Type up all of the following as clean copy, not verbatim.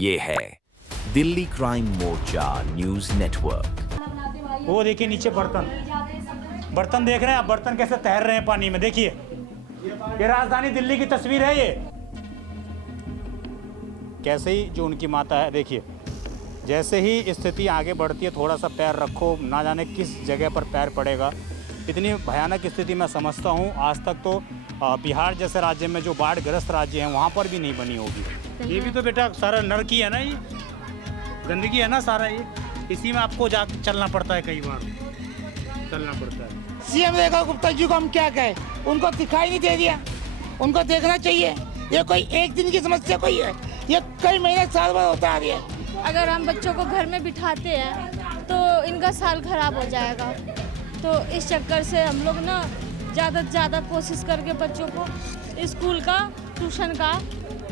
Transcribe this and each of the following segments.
ये है दिल्ली क्राइम मोर्चा news network. वो देखिए नीचे बर्तन देख रहे हैं आप, बर्तन कैसे तैर रहे हैं पानी में। देखिए ये राजधानी दिल्ली की तस्वीर है। ये कैसे ही जो उनकी माता है, देखिए जैसे ही स्थिति आगे बढ़ती है, थोड़ा सा पैर रखो, ना जाने किस जगह पर पैर पड़ेगा। इतनी भयानक स्थिति मैं समझता हूँ आज तक तो बिहार जैसे राज्य में जो बाढ़ ग्रस्त राज्य हैं वहाँ पर भी नहीं बनी होगी। ये भी तो बेटा सारा नरक ही है ना, ये गंदगी है ना सारा, ये इसी में आपको जा चलना पड़ता है, कई बार चलना पड़ता है। सीएम रेखा गुप्ता जी को हम क्या कहें, उनको दिखाई नहीं दे दिया, उनको देखना चाहिए। ये कोई एक दिन की समस्या कोई है, ये कई महीने साल भर होता आ रही है। अगर हम बच्चों को घर में बिठाते हैं तो इनका साल खराब हो जाएगा। तो इस चक्कर से हम लोग ना ज़्यादा से ज़्यादा कोशिश करके बच्चों को स्कूल का, ट्यूशन का,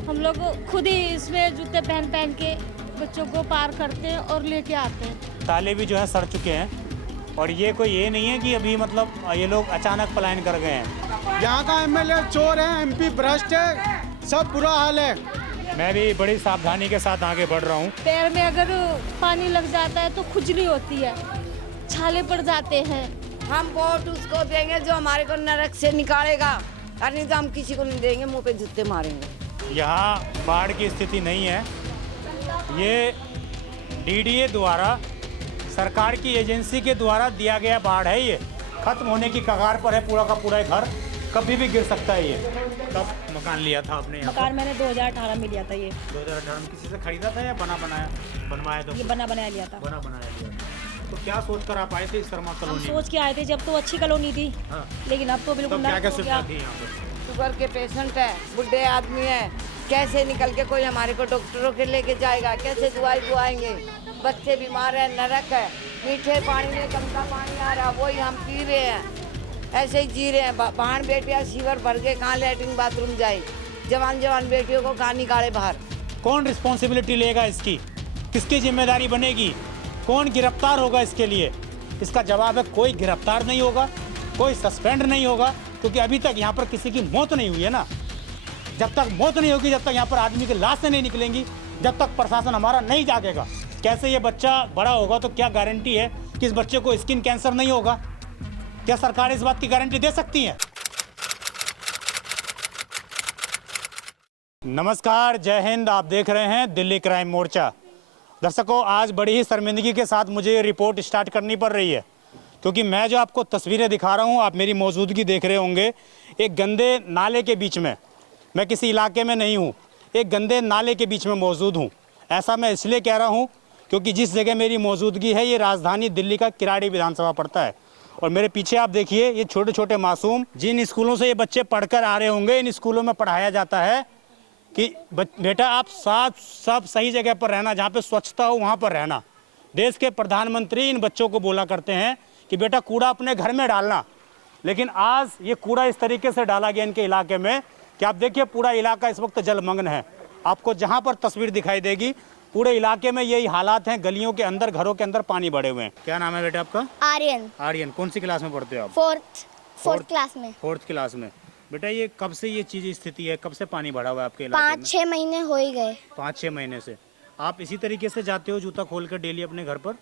हम लोग खुद ही इसमें जूते पहन के बच्चों को पार करते हैं और लेके आते हैं। ताले भी जो है सड़ चुके हैं और ये कोई ये नहीं है कि अभी मतलब ये लोग अचानक पलायन कर गए हैं। यहाँ का एमएलए चोर है, एमपी भ्रष्ट है, सब बुरा हाल है। मैं भी बड़ी सावधानी के साथ आगे बढ़ रहा हूँ। पैर में अगर पानी लग जाता है तो खुजली होती है, छाले पड़ जाते हैं। हम वोट उसको देंगे जो हमारे को नरक से निकालेगा, और नहीं तो हम किसी को नहीं देंगे, मुंह पे जूते मारेंगे। यहाँ बाढ़ की स्थिति नहीं है, ये डीडीए द्वारा, सरकार की एजेंसी के द्वारा दिया गया बाढ़ है। ये खत्म होने की कगार पर है, पूरा का पूरा घर कभी भी गिर सकता है। ये कब मकान लिया था आपने? मकान मैंने 2018 में लिया था। ये 2018 में किसी से खरीदा था या बनवाया? तो ये बनाया लिया था। बना बनाया लिया। तो क्या सोच कर आप आए थे इस शर्मा हम कॉलोनी? सोच के आए थे जब तो अच्छी कॉलोनी थी। हाँ। लेकिन अब तो बिल्कुल क्या क्या नर्क हो सुविधा गया। थी यहाँ पे? शुगर के पेशेंट है, बुढ़े आदमी है, कैसे निकल के कोई हमारे को डॉक्टरों के लेके जाएगा, कैसे दवाई दुआएंगे? बच्चे बीमार है, नरक है, मीठे पानी में गंदा पानी आ रहा, वही हम पी रहे हैं, ऐसे ही जी रहे हैं। बहन बेटियाँ सीवर भर के कहाँ लेटरिन बाथरूम जाए, जवान बेटियों को कहाँ निकाले बाहर। कौन रिस्पॉन्सिबिलिटी लेगा इसकी? किसकी जिम्मेदारी बनेगी? कौन गिरफ्तार होगा इसके लिए? इसका जवाब है कोई गिरफ्तार नहीं होगा, कोई सस्पेंड नहीं होगा, क्योंकि अभी तक यहाँ पर किसी की मौत नहीं हुई है ना। जब तक मौत नहीं होगी, जब तक यहाँ पर आदमी की लाशें नहीं निकलेंगी, जब तक प्रशासन हमारा नहीं जागेगा। कैसे ये बच्चा बड़ा होगा तो क्या गारंटी है कि इस बच्चे को स्किन कैंसर नहीं होगा? क्या सरकार इस बात की गारंटी दे सकती है? नमस्कार, जय हिंद। आप देख रहे हैं दिल्ली क्राइम मोर्चा। दर्शकों, आज बड़ी ही शर्मिंदगी के साथ मुझे ये रिपोर्ट स्टार्ट करनी पड़ रही है, क्योंकि मैं जो आपको तस्वीरें दिखा रहा हूँ, आप मेरी मौजूदगी देख रहे होंगे एक गंदे नाले के बीच में। मैं किसी इलाके में नहीं हूँ, एक गंदे नाले के बीच में मौजूद हूँ। ऐसा मैं इसलिए कह रहा हूँ क्योंकि जिस जगह मेरी मौजूदगी है, ये राजधानी दिल्ली का किराड़ी विधानसभा पड़ता है। और मेरे पीछे आप देखिए, ये छोटे छोटे मासूम, जिन स्कूलों से ये बच्चे पढ़कर आ रहे होंगे, इन स्कूलों में पढ़ाया जाता है कि बेटा आप सब सही जगह पर रहना, जहाँ पे स्वच्छता हो वहाँ पर रहना। देश के प्रधानमंत्री इन बच्चों को बोला करते हैं कि बेटा कूड़ा अपने घर में डालना। लेकिन आज ये कूड़ा इस तरीके से डाला गया इनके इलाके में कि आप देखिए पूरा इलाका इस वक्त जलमग्न है। आपको जहाँ पर तस्वीर दिखाई देगी, पूरे इलाके में यही हालात हैं। गलियों के अंदर, घरों के अंदर पानी भरे हुए हैं। क्या नाम है बेटा आपका? आर्यन। कौन सी क्लास में पढ़ते हो आप? फोर्थ क्लास में। फोर्थ क्लास में। बेटा ये कब से ये चीज स्थिति है, कब से पानी भरा हुआ है आपके इलाके में? 5-6 महीने हो ही गए। 5-6 महीने से। आप इसी तरीके से जाते हो जूता खोल कर डेली अपने घर पर?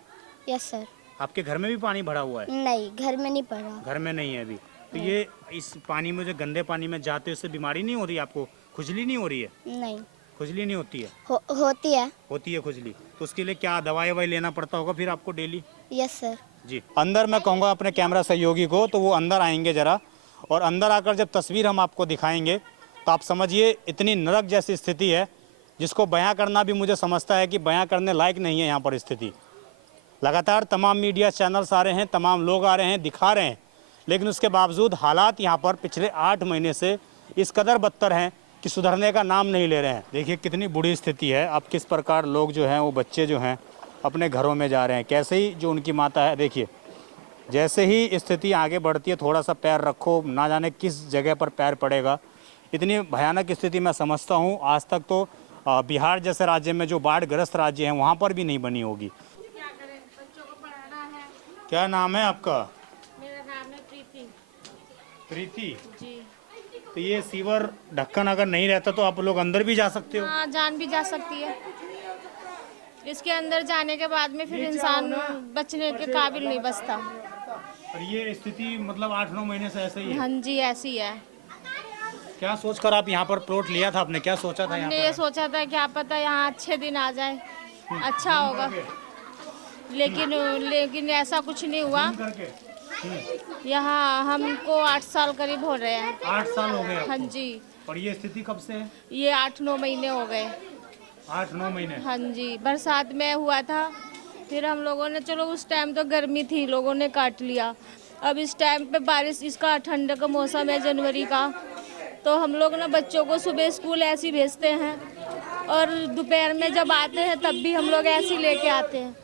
Yes sir. आपके घर में भी पानी भरा हुआ है? नहीं, घर में नहीं पड़ा। घर में नहीं है अभी। तो ये इस पानी में, जो गंदे पानी में जाते हो, उससे बीमारी नहीं हो रही आपको? खुजली नहीं हो रही है? नहीं। खुजली नहीं होती है? होती है खुजली। तो उसके लिए क्या दवाई ववाई लेना पड़ता होगा फिर आपको डेली? Yes sir. जी। अंदर मैं कहूँगा अपने कैमरा सहयोगी को, तो वो अंदर आएंगे जरा, और अंदर आकर जब तस्वीर हम आपको दिखाएंगे तो आप समझिए इतनी नरक जैसी स्थिति है, जिसको बयां करना भी मुझे समझता है कि बयां करने लायक नहीं है यहाँ पर स्थिति। लगातार तमाम मीडिया चैनल्स आ रहे हैं, तमाम लोग आ रहे हैं, दिखा रहे हैं, लेकिन उसके बावजूद हालात यहाँ पर पिछले 8 महीने से इस कदर बदतर हैं कि सुधरने का नाम नहीं ले रहे हैं। देखिए कितनी बुरी स्थिति है। अब किस प्रकार लोग जो हैं, वो बच्चे जो हैं अपने घरों में जा रहे हैं। कैसे ही जो उनकी माता है, देखिए जैसे ही स्थिति आगे बढ़ती है, थोड़ा सा पैर रखो, ना जाने किस जगह पर पैर पड़ेगा। इतनी भयानक स्थिति मैं समझता हूँ आज तक तो बिहार जैसे राज्य में जो बाढ़ ग्रस्त राज्य हैं वहाँ पर भी नहीं बनी होगी। क्या करें, बच्चों को पढ़ाना है। क्या नाम है आपका? मेरा नाम है प्रीति। प्रीति जी। तो ये सीवर ढक्कन अगर नहीं रहता तो आप लोग अंदर भी जा सकते हो? हाँ, जान भी जा सकती है। इसके अंदर जाने के बाद में फिर इंसान बचने के काबिल नहीं बचता। और ये स्थिति मतलब 8-9 महीने से ऐसे ही है। हाँ जी, ऐसी है। क्या सोचकर आप यहाँ पर प्लॉट लिया था? आपने क्या सोचा था यहाँ हमने ये पर? सोचा था क्या पता यहाँ अच्छे दिन आ जाए, अच्छा होगा, लेकिन ऐसा कुछ नहीं हुआ। यहाँ हमको 8 साल करीब हो रहे हैं। 8 साल हो गए हाँ आपको? जी, और ये स्थिति कब से है? ये 8-9 महीने हो गए। 8-9 महीने। हाँ जी, बरसात में हुआ था, फिर हम लोगों ने, चलो उस टाइम तो गर्मी थी, लोगों ने काट लिया। अब इस टाइम पे बारिश, इसका ठंड का मौसम है जनवरी का, तो हम लोग ना बच्चों को सुबह स्कूल ऐसे ही भेजते हैं और दोपहर में जब आते हैं तब भी हम लोग ऐसे ही लेके आते हैं।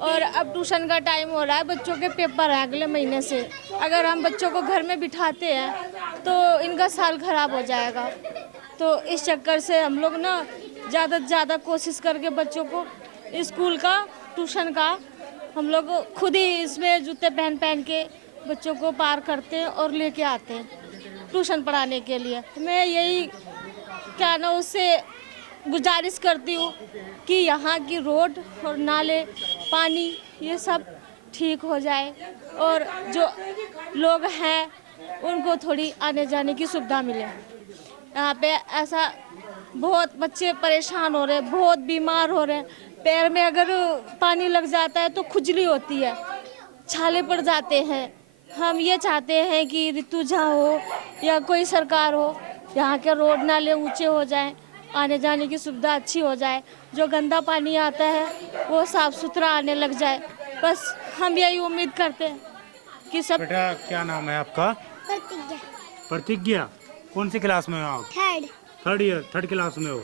और अब ट्यूशन का टाइम हो रहा है, बच्चों के पेपर हैं अगले महीने से। अगर हम बच्चों को घर में बिठाते हैं तो इनका साल खराब हो जाएगा। तो इस चक्कर से हम लोग ना ज़्यादा से ज़्यादा कोशिश करके बच्चों को स्कूल का, ट्यूशन का, हम लोग खुद ही इसमें जूते पहन पहन के बच्चों को पार करते हैं और लेके आते हैं ट्यूशन पढ़ाने के लिए। मैं यही क्या ना उससे गुजारिश करती हूँ कि यहाँ की रोड और नाले, पानी, ये सब ठीक हो जाए और जो लोग हैं उनको थोड़ी आने जाने की सुविधा मिले। यहाँ पे ऐसा बहुत बच्चे परेशान हो रहे हैं, बहुत बीमार हो रहे हैं। पैर में अगर पानी लग जाता है तो खुजली होती है, छाले पड़ जाते हैं। हम ये चाहते हैं कि ऋतु झा हो या कोई सरकार हो, यहाँ के रोड नाले ऊंचे हो जाएं, आने जाने की सुविधा अच्छी हो जाए, जो गंदा पानी आता है वो साफ सुथरा आने लग जाए। बस हम यही उम्मीद करते हैं कि सब। बेटा क्या नाम है आपका? प्रतिज्ञा। कौन सी क्लास में हो आप? थर्ड क्लास में हो।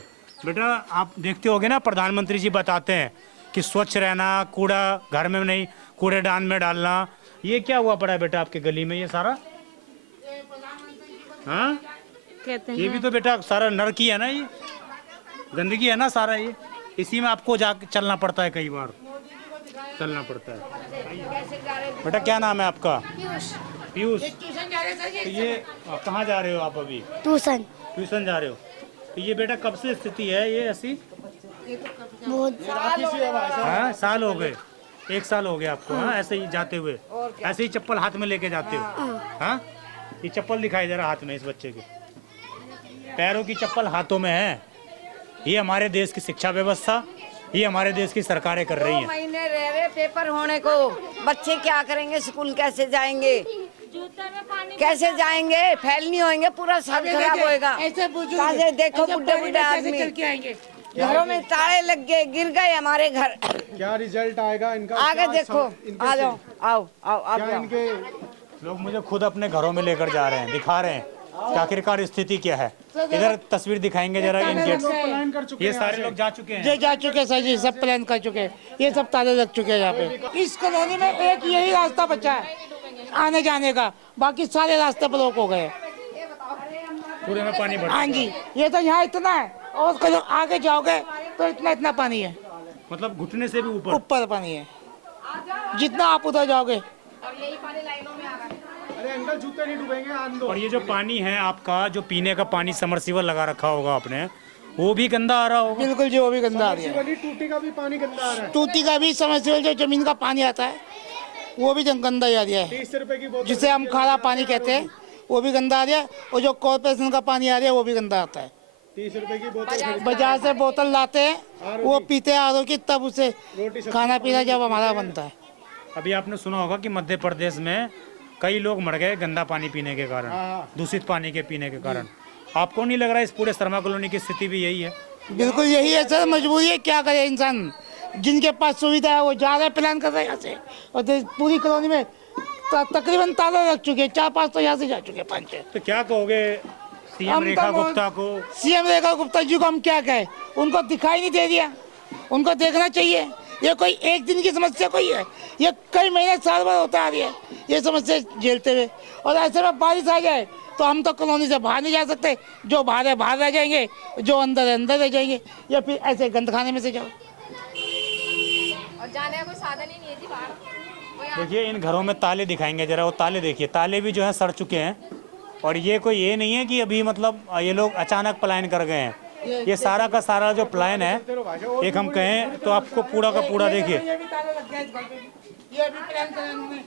बेटा आप देखते होगे ना, प्रधानमंत्री जी बताते हैं कि स्वच्छ रहना, कूड़ा घर में नहीं, कूड़ेदान में डालना। ये क्या हुआ पड़ा है बेटा आपके गली में ये सारा? हाँ, कहते हैं ये भी तो बेटा सारा नरक ही है ना, ये गंदगी है ना सारा, ये इसी में आपको जा चलना पड़ता है, कई बार चलना पड़ता है। बेटा क्या नाम है आपका? पीयूष। तो ये कहाँ जा रहे हो आप अभी? ट्यूशन जा रहे हो। तो ये बेटा कब से स्थिति है ये ऐसी? हाँ, साल हो गए, 1 साल हो गया आपको। हाँ, ऐसे ही जाते हुए, ऐसे ही चप्पल हाथ में लेके जाते हो? हाँ, ये चप्पल दिखाई दे रहा हाथ में इस बच्चे के, पैरों की चप्पल हाथों में है। ये हमारे देश की शिक्षा व्यवस्था, ये हमारे देश की सरकारें कर रही हैं। महीने रह रहे पेपर होने को, बच्चे क्या करेंगे, स्कूल कैसे जाएंगे, कैसे जाएंगे, फैल नहीं होंगे, पूरा साल खराब होएगा। ऐसे देखो बुढ़े बुढ़े आदमी घरों में ताले लग गए, गिर गए हमारे घर। क्या रिजल्ट आएगा इनका? आगे देखो, आ जाओ, आओ आओ आप क्या जाओ। इनके लोग मुझे खुद अपने घरों में लेकर जा रहे हैं, दिखा रहे हैं कि आखिरकार स्थिति क्या है। इधर तस्वीर दिखाएंगे जरा इन गेट से। प्लान कर चुके ये हैं सारे लोग जा चुके हैं। ये जा चुके हैं सर जी, सब प्लान कर चुके हैं, ये सब ताले लग चुके हैं यहाँ पे। इस कॉलोनी में एक यही रास्ता बचा है आने जाने का, बाकी सारे रास्ते ब्लॉक हो गए। पूरे में पानी भर। हाँ जी, ये तो यहाँ इतना है और कहीं आगे जाओगे तो इतना इतना पानी है, मतलब घुटने से भी ऊपर। ऊपर पानी है, जितना आप उधर जाओगे। अरे अंकल जूते नहीं डूबेंगे, आन दो। और ये जो पानी है आपका, जो पीने का पानी समरसीबल लगा रखा होगा आपने, वो भी गंदा आ रहा होगा। बिल्कुल जी, वो भी गंदा आ रहा है। वाली टूटी का भी पानी गंदा आ रहा है। टूटी का भी समझ, जो जमीन का पानी आता है वो भी गंदा ही आ रहा है, 30 रुपए की बोतल, जिसे हम खारा पानी कहते हैं, वो भी गंदा आ रहा है। और जो कॉर्पोरेशन का पानी आ रहा है वो भी गंदा आता है। 30 रुपए की बोतल बाजार से बोतल लाते हैं, वो पीते हैं आर की, तब उसे खाना पीना जब हमारा बनता है। अभी आपने सुना होगा कि मध्य प्रदेश में कई लोग मर गए गंदा पानी पीने के कारण, दूषित पानी के पीने के कारण। आपको नहीं लग रहा है इस पूरे शर्मा कॉलोनी की स्थिति भी यही है? बिल्कुल यही है सर, मजबूरी है, क्या करे इंसान। जिनके पास सुविधा है वो जा रहे, प्लान कर रहे हैं यहाँ से। और पूरी कॉलोनी में तकरीबन ताला लग चुके हैं, 4-5 तो यहाँ से जा चुके हैं, 5-6। तो क्या कहोगे सीएम रेखा गुप्ता को? सीएम रेखा गुप्ता जी को हम क्या कहें, उनको दिखाई नहीं दे दिया, उनको देखना चाहिए। ये कोई एक दिन की समस्या कोई है, ये कई महीने साल भर होता आ रही है ये समस्या झेलते हुए। और ऐसे में बारिश आ जाए तो हम तो कॉलोनी से बाहर नहीं जा सकते, जो बाहर है बाहर रह जाएंगे, जो अंदर है अंदर रह जाएंगे, या फिर ऐसे गंद खाने में से जाओ। और जाने का कोई साधन ही नहीं है जी बाहर। देखिए इन घरों में ताले दिखाएंगे जरा, वो ताले देखिए, ताले भी जो है सड़ चुके हैं। और ये कोई ये नहीं है कि अभी मतलब ये लोग अचानक पलायन कर गए हैं, ये सारा का सारा जो प्लान है, एक हम कहें तो आपको पूरा का पूरा देखिए, ये भी ताला लग गया इस घर पे भी। ये भी प्लान करा इन्होंने।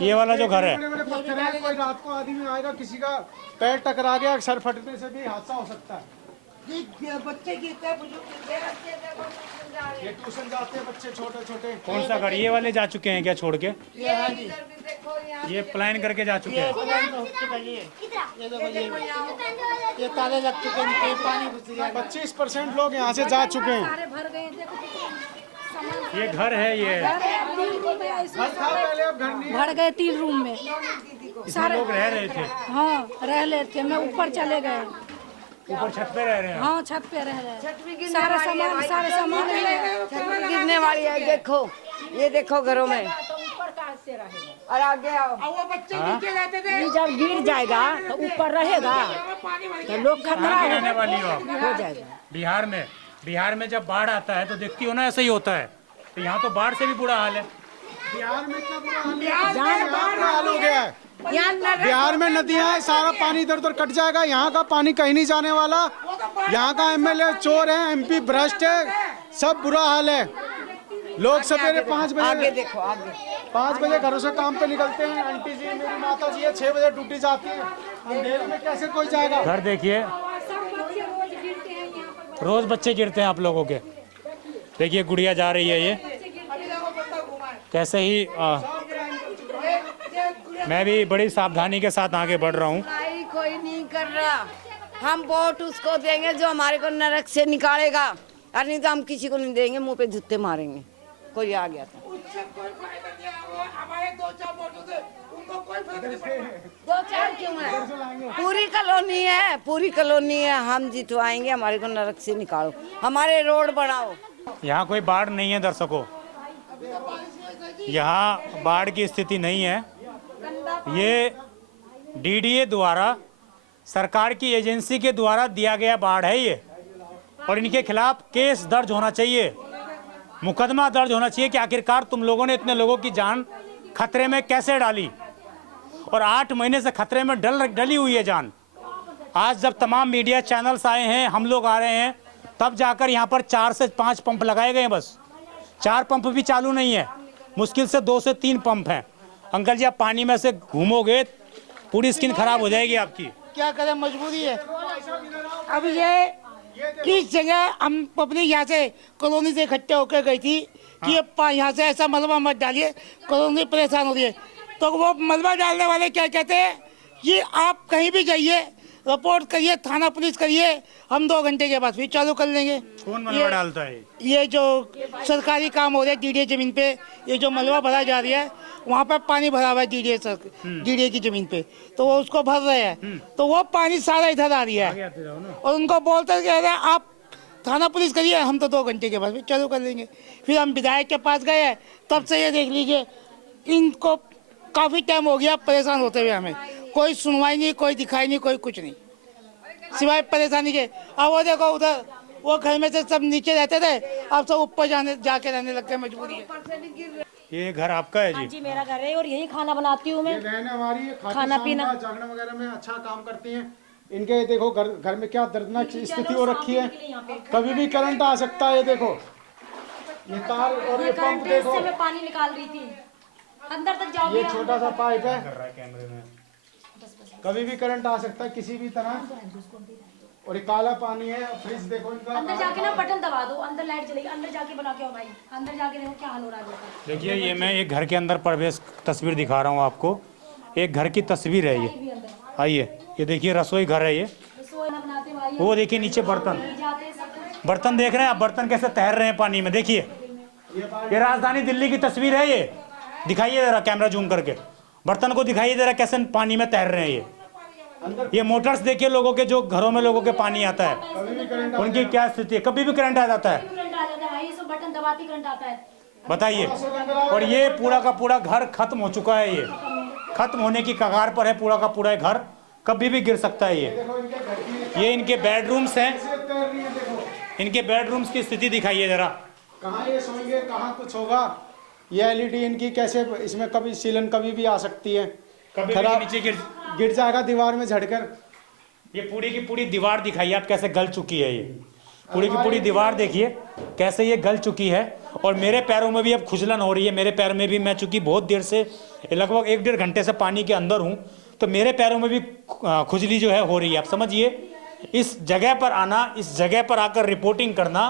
ये वाला जो घर है, बड़े बड़े पत्थर हैं, कोई रात को आदमी आएगा, किसी का पैर टकरा गया, सर फटने से भी हादसा हो सकता है। ये बच्चे गिरते हैं, बुजुर्ग गिरते हैं। ये ट्यूशन जाते हैं बच्चे छोटे छोटे। कौन सा घर, ये वाले जा चुके हैं क्या छोड़ के? ये हाँ जी, ये प्लान करके जा चुके ये हैं। प्लान हो चुका है। ये देखो ये ताले लग चुके हैं, इनके पानी घुस गया। 25% लोग यहाँ से जा चुके हैं। ये घर है, ये घर था पहले, अब घर नहीं है। भर गए 3 रूम में। इसमें लोग रह रहे थे, हाँ रह ले थे, मैं ऊपर चले गए। ऊपर छत पे रह रहे हैं। हाँ छत पे रह रहे, सारे सामान गिरने वाली है। देखो ये देखो घरों में, और आगे आओ। और वो बच्चे नीचे रहते थे, जब गिर जाएगा तो ऊपर रहेगा पानी भर तो लोग खतरा कहाँ की रहने वाली हो आप? हो जाएगा। बिहार में जब बाढ़ आता है तो देखती हो ना, ऐसा ही होता है। तो यहाँ तो बाढ़ से भी बुरा हाल है। बिहार में इतना बुरा हाल है, बुरा हाल हो गया है। यहाँ बिहार में नदियां हैं, सारा पानी इधर उधर कट जाएगा। यहाँ का पानी कहीं नहीं जाने वाला। यहाँ का एमएलए चोर है, एमपी भ्रष्ट है, सब बुरा हाल है। लोग सवेरे 5 आगे बजे देखो, आगे 5 बजे घरों से काम पे निकलते हैं। आंटी जी, मेरी माता जी है, 6 बजे ड्यूटी जाती है। अंधेरे में कैसे कोई जाएगा? घर देखिए, रोज बच्चे गिरते हैं आप लोगों के। देखिए गुड़िया जा रही है, ये कैसे ही मैं भी बड़ी सावधानी के साथ आगे बढ़ रहा हूँ। कोई नहीं कर रहा। हम वोट उसको देंगे जो हमारे को नरक से निकालेगा, और नहीं तो हम किसी को नहीं देंगे, मुंह पे जूते मारेंगे। कोई आ गया था, उससे कोई फायदा नहीं है। वो हमारे 2-4 वोटों से उनको कोई फर्क नहीं पड़ता। 2-4 क्यों है? पूरी कॉलोनी है, पूरी कॉलोनी है। हम जितवाएंगे, हमारे को नरक से निकालो, हमारे रोड बनाओ। यहाँ कोई बाढ़ नहीं है दर्शकों, यहाँ बाढ़ की स्थिति नहीं है। ये डीडीए द्वारा, सरकार की एजेंसी के द्वारा दिया गया बाढ़ है ये, और इनके खिलाफ केस दर्ज होना चाहिए, मुकदमा दर्ज होना चाहिए कि आखिरकार तुम लोगों ने इतने लोगों की जान खतरे में कैसे डाली, और 8 महीने से खतरे में डली हुई है जान। आज जब तमाम मीडिया चैनल्स आए हैं, हम लोग आ रहे हैं, तब जाकर यहाँ पर 4 से 5 पंप लगाए गए हैं। बस 4 पंप भी चालू नहीं है, मुश्किल से 2 से 3 पंप हैं। अंकल जी, आप पानी में से घूमोगे पूरी स्किन खराब हो जाएगी आपकी। क्या करें, मजबूरी है। अब ये किस जगह हम पब्लिक यहाँ से कॉलोनी से इकट्ठे होकर गई थी कि ये यहाँ से ऐसा मलबा मत डालिए, कॉलोनी परेशान हो रही है। तो वो मलबा डालने वाले क्या कहते हैं कि आप कहीं भी जाइए, रिपोर्ट करिए, थाना पुलिस करिए, हम 2 घंटे के बाद फिर चालू कर लेंगे। कौन मलबा डालता है? ये जो सरकारी काम हो रहा है डीडीए जमीन पे, ये जो मलबा भरा जा रहा है, वहाँ पर पानी भरा हुआ है डीडीए की जमीन पे, तो वो उसको भर रहे हैं, तो वो पानी सारा इधर आ रही है। और उनको बोलते कह रहे हैं आप थाना पुलिस करिए, हम तो 2 घंटे के बाद फिर चालू कर लेंगे। फिर हम विधायक के पास गए हैं, तब से ये देख लीजिए, इनको काफ़ी टाइम हो गया परेशान होते हुए, हमें कोई सुनवाई नहीं, कोई दिखाई नहीं, कोई कुछ नहीं, सिवाय परेशानी के। अब वो देखो उधर, वो घर में से सब नीचे रहते थे, अब सब ऊपर जाके रहने लग गए, मजबूरी है। ये घर आपका है हाँ जी? जी मेरा घर है, और यही खाना बनाती हूँ मैं। बहनें हमारी खाना पीना, जागरण वगैरह में अच्छा काम करती हैं। इनके देखो घर में क्या दर्दनाक स्थिति हो रखी है, कभी भी करंट आ सकता है। ये देखो ये तार और ये पंप देखो, मैं पानी निकाल रही थी, अंदर तक जाओगे। ये छोटा सा पाइप है, कभी भी करंट आ सकता है किसी भी तरह। और ये काला पानी है। फ्रिज देखो इनका, अंदर जाके ना बटन दबा दो, अंदर लाइट चलेगी, अंदर जाके बना के आओ भाई, अंदर जाके देखो क्या हाल हो रहा है। देखिए, ये मैं एक घर के अंदर प्रवेश तस्वीर दिखा रहा हूँ आपको। एक घर की तस्वीर है ये, आइए, ये देखिए रसोई घर है ये। वो देखिए नीचे बर्तन देख रहे हैं आप, बर्तन कैसे तैर रहे हैं पानी में। देखिए ये राजधानी दिल्ली की तस्वीर है, ये दिखाइए जरा कैमरा जूम करके, बर्तन को दिखाइए जरा कैसे पानी में तैर रहे हैं। ये मोटर्स देखिए लोगों के, जो घरों में लोगों के पानी आता है, उनकी क्या स्थिति है। कभी भी करंट आ जाता है, बटन दबाती करंट आता है, बताइए। और ये पूरा का पूरा घर खत्म हो चुका है, ये खत्म होने की कगार पर है पूरा का पूरा घर, कभी भी गिर सकता है ये इनके बेडरूम्स हैं, इनके बेडरूम्स की स्थिति दिखाइए जरा। कहाँ ये सोएंगे, कहाँ कुछ होगा। ये एलईडी इनकी कैसे, इसमें कभी सीलन कभी भी आ सकती है, कभी खराब नीचे गिर जाएगा दीवार में झड़कर। ये पूरी की पूरी दीवार दिखाइए आप कैसे गल चुकी है। ये पूरी की पूरी दीवार देखिए कैसे ये गल चुकी है। और मेरे पैरों में भी अब खुजलन हो रही है। मेरे पैर में भी, मैं चूंकि बहुत देर से लगभग 1-1.5 घंटे से पानी के अंदर हूँ, तो मेरे पैरों में भी खुजली जो है हो रही है। आप समझिए, इस जगह पर आना, इस जगह पर आकर रिपोर्टिंग करना,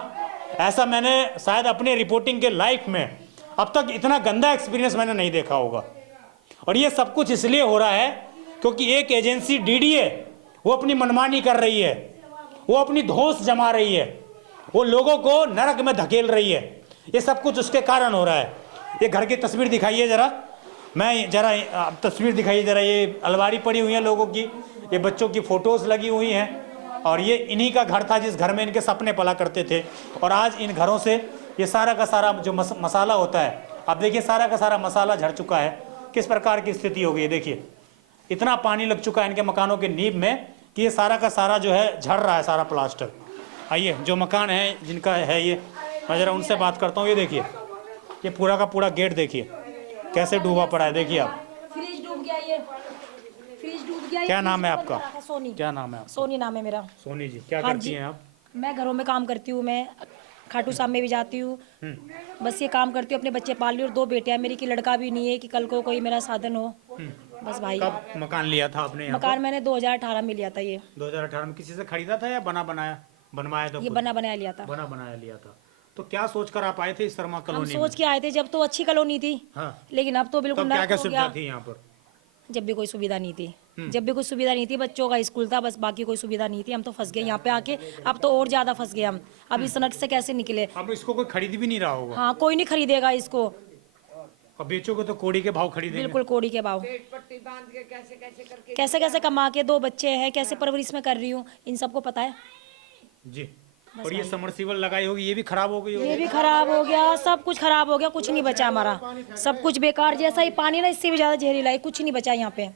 ऐसा मैंने शायद अपने रिपोर्टिंग के लाइफ में अब तक इतना गंदा एक्सपीरियंस मैंने नहीं देखा होगा। और ये सब कुछ इसलिए हो रहा है क्योंकि एक एजेंसी डीडीए वो अपनी मनमानी कर रही है, वो अपनी धौंस जमा रही है, वो लोगों को नरक में धकेल रही है। ये सब कुछ उसके कारण हो रहा है। ये घर की तस्वीर दिखाइए जरा, मैं जरा आप तस्वीर दिखाइए जरा। ये अलमारी पड़ी हुई है लोगों की, ये बच्चों की फोटोज लगी हुई हैं। और ये इन्हीं का घर था जिस घर में इनके सपने पला करते थे। और आज इन घरों से ये सारा का सारा जो मसाला होता है, आप देखिए सारा का सारा मसाला झड़ चुका है। किस प्रकार की स्थिति हो गई है देखिए। इतना पानी लग चुका है इनके मकानों के नींव में कि ये सारा का सारा जो है झड़ रहा है, सारा प्लास्टर। आइए जो मकान है जिनका है ये, मैं ज़रा उनसे बात करता हूँ। ये देखिए, ये पूरा का पूरा गेट देखिए कैसे डूबा पड़ा है। देखिए आप, फ्रिज डूब गया, ये फ्रिज डूब गया। क्या नाम है आपका? सोनी। क्या नाम है आपका? सोनी नाम है मेरा। सोनी जी, क्या हाँ करती जी। हैं आप? मैं घरों में काम करती हूँ, मैं खाटू साहब में भी जाती हूँ, बस ये काम करती हूँ। अपने बच्चे पाल रही हूँ और 2 बेटियां मेरी, की लड़का भी नहीं है कि कल को कोई मेरा साधन हो। बस भाई। कब मकान लिया था आपने यहाँ मकान मैंने 2018 में लिया था। ये 2018 में किसी से खरीदा था या बनवाया था? ये खुद? बना बनाया लिया था। बना बनाया लिया था। तो क्या सोचकर आप आए थे इस शर्मा हम कॉलोनी में? सोच के आए थे जब तो अच्छी कॉलोनी थी। हाँ। लेकिन अब तो बिल्कुल तब क्या नरक क्या हो सुविधा गया। थी यहाँ पर? जब भी कोई सुविधा नहीं थी, जब भी कोई सुविधा नहीं थी, बच्चों का स्कूल था बस, बाकी कोई सुविधा नहीं थी। हम तो फंस गए यहाँ पे आके। अब तो और ज्यादा फंस गए हम। अब इस नरक से कैसे निकले? अब इसको कोई खरीद भी नहीं रहा होगा। हाँ, कोई नहीं खरीदेगा इसको। अब बेचोगे तो कोड़ी के भाव खरीदेंगे। बिल्कुल कोड़ी के भाव। पेट पट्टी बांध के कैसे कैसे करके कैसे कैसे कमा के 2 बच्चे हैं, कैसे परवरिश में कर रही हूँ, इन सबको पता है। जी। और ये समरसीबल लगाई होगी, ये भी खराब हो गई होगी। ये भी खराब हो गया, सब कुछ खराब हो गया, कुछ नहीं बचा हमारा। सब कुछ बेकार जैसा ही पानी ना, इससे भी ज्यादा जहरीला है, कुछ नहीं बचा यहाँ पे।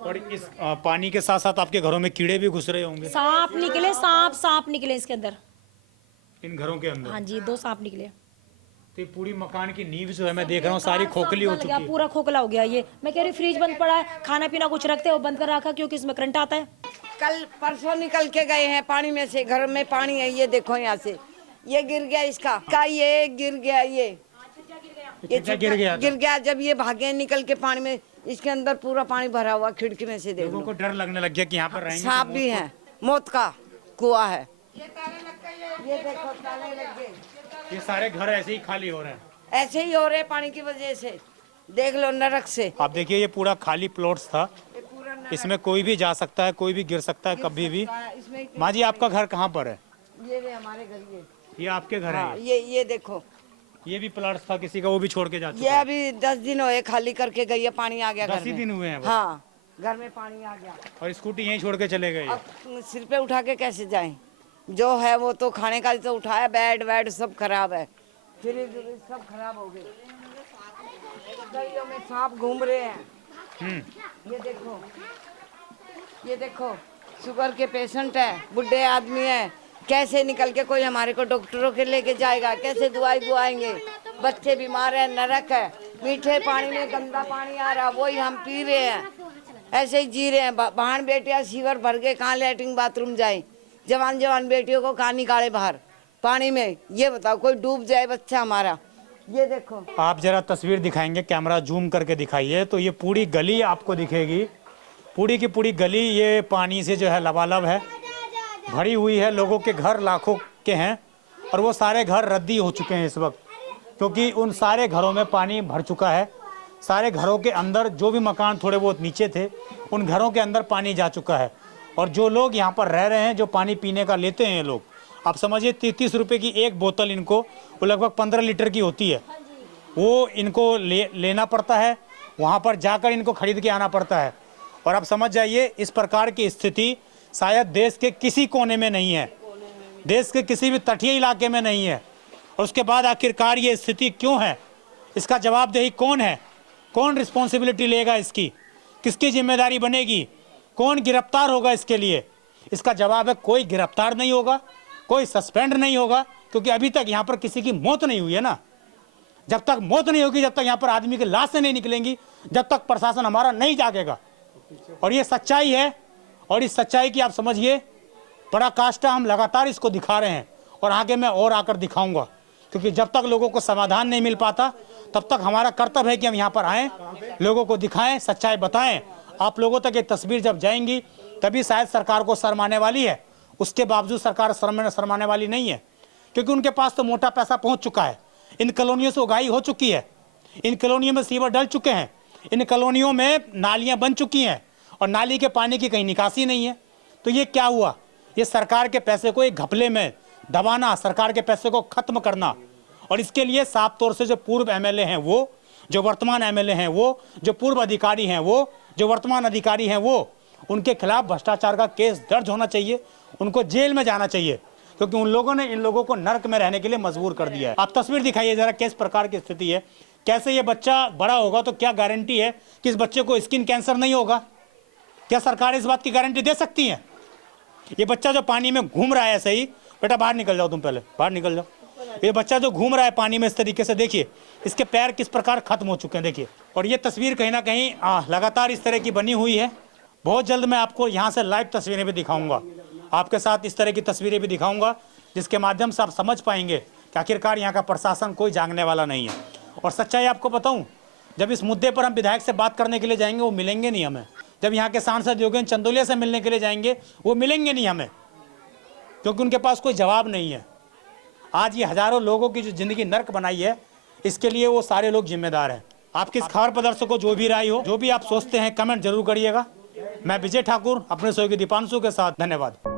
और इस पानी के साथ साथ आपके घरों में कीड़े भी घुस रहे होंगे। सांप निकले, सांप निकले इसके अंदर। इन घरों के अंदर? हाँ जी, 2 सांप निकले। तो ये पूरी मकान की नींव जो है मैं देख रहा हूँ सारी खोखली हो चुकी है। पूरा खोखला हो गया ये। मैं कह रही फ्रिज बंद पड़ा है, खाना पीना कुछ रखते हो बंद कर रखा क्योंकि इसमें करंट आता है। कल परसों निकल के गए हैं पानी में से, घर में पानी है। ये देखो यहाँ से ये गिर गया, इसका ये गिर गया, ये गिर गया। जब ये भागे निकल के पानी में, इसके अंदर पूरा पानी भरा हुआ, खिड़की में से देख लोगों लो। को डर लगने लग गया कि यहाँ पर रहेंगे सांप तो भी है, मौत का कुआं है। ये देखो ताले लग गए। ये सारे घर ऐसे ही खाली हो रहे हैं। ऐसे ही हो रहे पानी की वजह से। देख लो नरक से। आप देखिए ये पूरा खाली प्लॉट्स था, इसमें कोई भी जा सकता है, कोई भी गिर सकता है कभी भी। इसमें माँ जी आपका घर कहाँ पर है? ये वे हमारे घर ये आपके घर हाँ, है? ये देखो, ये भी प्लॉट्स था किसी का, वो भी छोड़ के जा ये चुका है। अभी 10 दिन हुए खाली करके गई है, पानी आ गया 10 घर ही में। दिन हुए हैं बस। हाँ, घर में पानी आ गया। और स्कूटी यहीं छोड़ के चले गए। अब सिर पे उठा के कैसे जाएं? जो है वो तो खाने का तो उठाया, बेड वेड सब खराब है, फ्रिज सब खराब हो गए। गलियों में सांप घूम रहे हैं। ये देखो शुगर के पेशेंट है, बुढ़े आदमी है, कैसे निकल के कोई हमारे को डॉक्टरों के लेके जाएगा? कैसे दवाई दुआएंगे? बच्चे बीमार है, नरक है, मीठे पानी में गंदा पानी आ रहा, वही हम पी रहे हैं, ऐसे ही जी रहे हैं। बहन बेटियां सीवर भर के कहाँ लेटरिन बाथरूम जाए? जवान जवान बेटियों को कहाँ निकाले बाहर पानी में? ये बताओ, कोई डूब जाए बच्चा हमारा। ये देखो, आप जरा तस्वीर दिखाएंगे, कैमरा जूम करके दिखाइए तो ये पूरी गली आपको दिखेगी। पूरी की पूरी गली ये पानी से जो है लबालब है, भरी हुई है। लोगों के घर लाखों के हैं और वो सारे घर रद्दी हो चुके हैं इस वक्त, क्योंकि उन सारे घरों में पानी भर चुका है। सारे घरों के अंदर जो भी मकान थोड़े बहुत नीचे थे, उन घरों के अंदर पानी जा चुका है। और जो लोग यहाँ पर रह रहे हैं, जो पानी पीने का लेते हैं ये लोग, आप समझिए 30 रुपये की एक बोतल इनको, वो लगभग 15 लीटर की होती है, वो इनको लेना पड़ता है। वहाँ पर जाकर इनको खरीद के आना पड़ता है। और आप समझ जाइए इस प्रकार की स्थिति शायद देश के किसी कोने में नहीं है, देश के किसी भी तटीय इलाके में नहीं है। और उसके बाद आखिरकार ये स्थिति क्यों है, इसका जवाबदेही कौन है? कौन रिस्पॉन्सिबिलिटी लेगा इसकी? किसकी जिम्मेदारी बनेगी? कौन गिरफ्तार होगा इसके लिए? इसका जवाब है कोई गिरफ्तार नहीं होगा, कोई सस्पेंड नहीं होगा, क्योंकि अभी तक यहाँ पर किसी की मौत नहीं हुई है ना। जब तक मौत नहीं होगी, जब तक यहाँ पर आदमी की लाशें नहीं निकलेंगी, जब तक प्रशासन हमारा नहीं जागेगा। और ये सच्चाई है और इस सच्चाई की आप समझिए पराकाष्ठा हम लगातार इसको दिखा रहे हैं और आगे मैं और आकर दिखाऊंगा, क्योंकि जब तक लोगों को समाधान नहीं मिल पाता तब तक हमारा कर्तव्य है कि हम यहाँ पर आएँ, लोगों को दिखाएं, सच्चाई बताएं। आप लोगों तक ये तस्वीर जब जाएंगी तभी शायद सरकार को शर्माने वाली है, उसके बावजूद सरकार शर्माने वाली नहीं है, क्योंकि उनके पास तो मोटा पैसा पहुँच चुका है। इन कॉलोनियों से उगाही हो चुकी है, इन कॉलोनियों में सीवर डल चुके हैं, इन कॉलोनियों में नालियाँ बन चुकी हैं और नाली के पानी की कहीं निकासी नहीं है। तो ये क्या हुआ? ये सरकार के पैसे को एक घपले में दबाना, सरकार के पैसे को खत्म करना। और इसके लिए साफ तौर से जो पूर्व एमएलए हैं वो, जो वर्तमान एमएलए हैं वो, जो पूर्व अधिकारी हैं वो, जो वर्तमान अधिकारी हैं वो, उनके खिलाफ भ्रष्टाचार का केस दर्ज होना चाहिए, उनको जेल में जाना चाहिए, क्योंकि उन लोगों ने इन लोगों को नर्क में रहने के लिए मजबूर कर दिया है। आप तस्वीर दिखाइए जरा किस प्रकार की स्थिति है, कैसे ये बच्चा बड़ा होगा तो क्या गारंटी है कि इस बच्चे को स्किन कैंसर नहीं होगा? क्या सरकार इस बात की गारंटी दे सकती है? ये बच्चा जो पानी में घूम रहा है, सही बेटा बाहर निकल जाओ, तुम पहले बाहर निकल जाओ। ये बच्चा जो घूम रहा है पानी में इस तरीके से, देखिए इसके पैर किस प्रकार खत्म हो चुके हैं, देखिए। और ये तस्वीर कहीं ना कहीं लगातार इस तरह की बनी हुई है। बहुत जल्द मैं आपको यहाँ से लाइव तस्वीरें भी दिखाऊंगा, आपके साथ इस तरह की तस्वीरें भी दिखाऊंगा, जिसके माध्यम से आप समझ पाएंगे कि आखिरकार यहाँ का प्रशासन कोई जागने वाला नहीं है। और सच्चाई आपको बताऊँ, जब इस मुद्दे पर हम विधायक से बात करने के लिए जाएंगे वो मिलेंगे नहीं हमें। जब यहाँ के सांसद योगेंद्र चंदोलिया से मिलने के लिए जाएंगे वो मिलेंगे नहीं हमें, क्योंकि उनके पास कोई जवाब नहीं है। आज ये हजारों लोगों की जो जिंदगी नर्क बनाई है, इसके लिए वो सारे लोग जिम्मेदार हैं। आपकी इस खबर पर दर्शकों जो भी राय हो, जो भी आप सोचते हैं, कमेंट जरूर करिएगा। मैं विजय ठाकुर अपने सहयोगी दीपांशु के साथ, धन्यवाद।